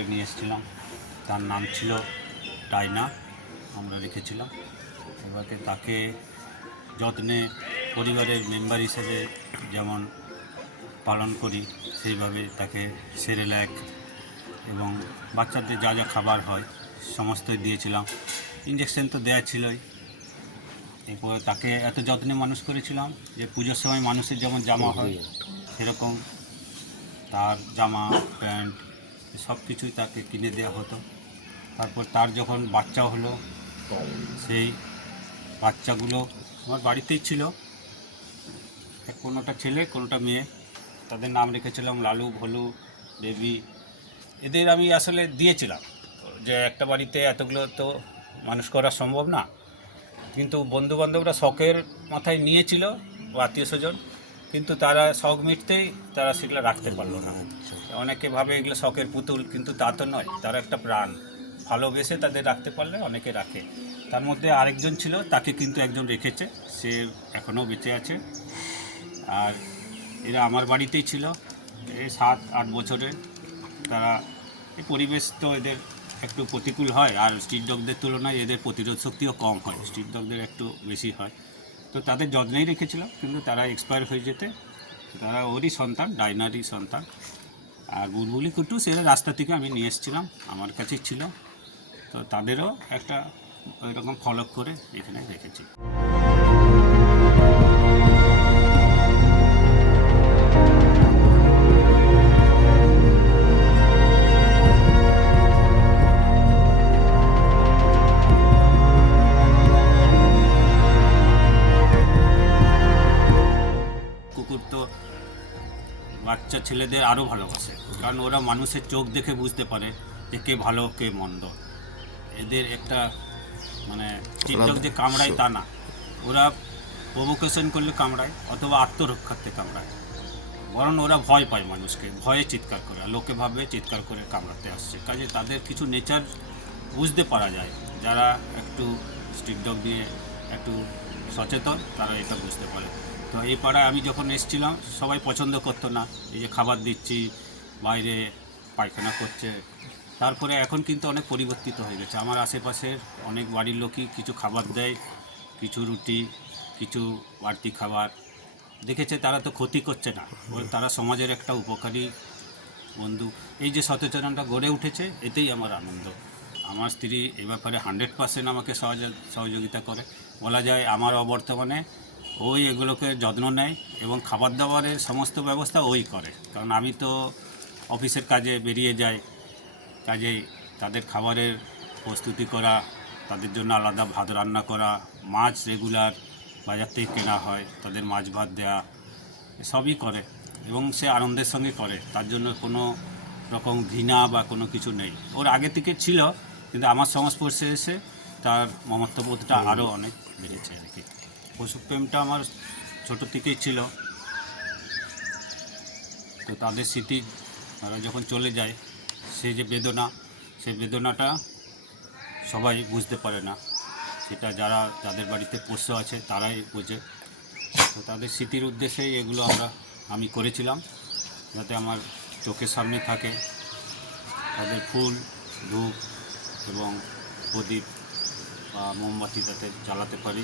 করে নিয়ে এসেছিলাম। তার নাম ছিল ডাইনা, আমরা রেখেছিলাম। এবারে তাকে যত্নে পরিবারের মেম্বার হিসেবে যেমন পালন করি সেইভাবে তাকে সেরেল্যাক এবং বাচ্চাদের যা যা খাবার হয় সমস্তই দিয়েছিলাম। ইঞ্জেকশন তো দেওয়া ছিলই। এরপর তাকে এত যত্নে মানুষ করেছিলাম যে পুজোর সময় মানুষের যেমন জামা হয় সেরকম তার জামা প্যান্ট সব কিছুই তাকে কিনে দেওয়া হতো। তারপর তার যখন বাচ্চা হলো, সেই বাচ্চাগুলো আমার বাড়িতেই ছিল, কোনোটা ছেলে কোনোটা মেয়ে। তাদের নাম রেখেছিলাম লালু, ভলু, বেবি। এদের আমি আসলে দিয়েছিলাম যে একটা বাড়িতে এতগুলো তো মানুষ করা সম্ভব না, কিন্তু বন্ধুবান্ধবরা শখের মাথায় নিয়েছিল বা আত্মীয় স্বজন, কিন্তু তারা শখ মিটতেই তারা সেগুলো রাখতে পারলো না। অনেকে ভাবে এগুলো শখের পুতুল, কিন্তু তা তো নয়, তারা একটা প্রাণ। ভালোবেসে তাদের রাখতে পারলে অনেকে রাখে। তার মধ্যে আরেকজন ছিল, তাকে কিন্তু একজন রেখেছে, সে এখনও বেঁচে আছে। আর এরা আমার বাড়িতেই ছিল এই 7-8 বছরে। তারা এই পরিবেশ তো এদের একটু প্রতিকূল হয়, আর স্ট্রিট ডগদের তুলনায় এদের প্রতিরোধ শক্তিও কম হয়, স্ট্রিট ডগদের একটু বেশি হয়। তো তাদের যত্নেই রেখেছিলাম, কিন্তু তারা এক্সপায়ার হয়ে যেতে তারা ওরই সন্তান, ডাইনারই সন্তান। আর বুলবুলি কুট্টুস এরা রাস্তা থেকে আমি নিয়ে এসেছিলাম, আমার কাছেই ছিল। তো তাদেরও একটা ওইরকম ফলো করে এখানে রেখেছি। কুকুর তো বাচ্চা ছেলেদের আরও ভালোবাসে, কারণ ওরা মানুষের চোখ দেখে বুঝতে পারে যে কে ভালো কে মন্দ। এদের একটা মানে টিকটক যে কামড়ায় তা না, ওরা প্রভোকেশন করলে কামড়ায় অথবা আত্মরক্ষার্থে কামড়ায়, বরং ওরা ভয় পায় মানুষকে, ভয়ে চিৎকার করে, আর লোকে ভাবে চিৎকার করে কামড়াতে আসছে। কাজে তাদের কিছু নেচার বুঝতে পারা যায়। যারা একটু স্ট্রিট ডগ নিয়ে একটু সচেতন তারা এটা বুঝতে পারে। তো এই পাড়ায় আমি যখন এসেছিলাম সবাই পছন্দ করতো না, এই যে খাবার দিচ্ছি বাইরে পায়খানা করছে। তারপরে এখন কিন্তু অনেক পরিবর্তিত হয়ে গেছে। আমার আশেপাশের অনেক বাড়ির লোকই কিছু খাবার দেয়, কিছু রুটি, কিছু বাড়তি খাবার দেখেছে, তারা তো ক্ষতি করছে না, তারা সমাজের একটা উপকারী বন্ধু। এই যে সচেতনতা গড়ে উঠেছে, এতেই আমার আনন্দ। আমার স্ত্রী এ ব্যাপারে 100% আমাকে সহযোগিতা করে। বলা যায় আমার অবর্তমানে ওই এগুলোকে যত্ন নেয় এবং খাবার দাবারের সমস্ত ব্যবস্থা ওই করে, কারণ আমি তো অফিসের কাজে বেরিয়ে যাই। কাজেই তাদের খাবারের প্রস্তুতি করা, তাদের জন্য আলাদা ভাত রান্না করা, মাছ রেগুলার বাজার থেকে কেনা হয়, তাদের মাছ ভাত দেয়া, সবই করে এবং সে আনন্দের সঙ্গে করে। তার জন্য কোনো রকম ঘৃণা বা কোনো কিছু নেই, ওর আগে থেকে ছিল, কিন্তু আমার সংস্পর্শে এসে তার মমত্ববোধটা আরও অনেক বেড়েছে আর কি। পশুপ্রেমটা আমার ছোটো থেকেই ছিল। তো তাদের স্মৃতি তারা যখন চলে যায়, সে যে বেদনা, সেই বেদনাটা সবাই বুঝতে পারে না, সেটা যাদের বাড়িতে পোষ্য আছে তারাই বোঝে। তো তাদের স্মৃতির উদ্দেশ্যেই এগুলো আমি করেছিলাম, যাতে আমার চোখের সামনে থাকে। তাদের ফুল, ধূপ এবং প্রদীপ বা মোমবাতি যাতে জ্বালাতে পারি।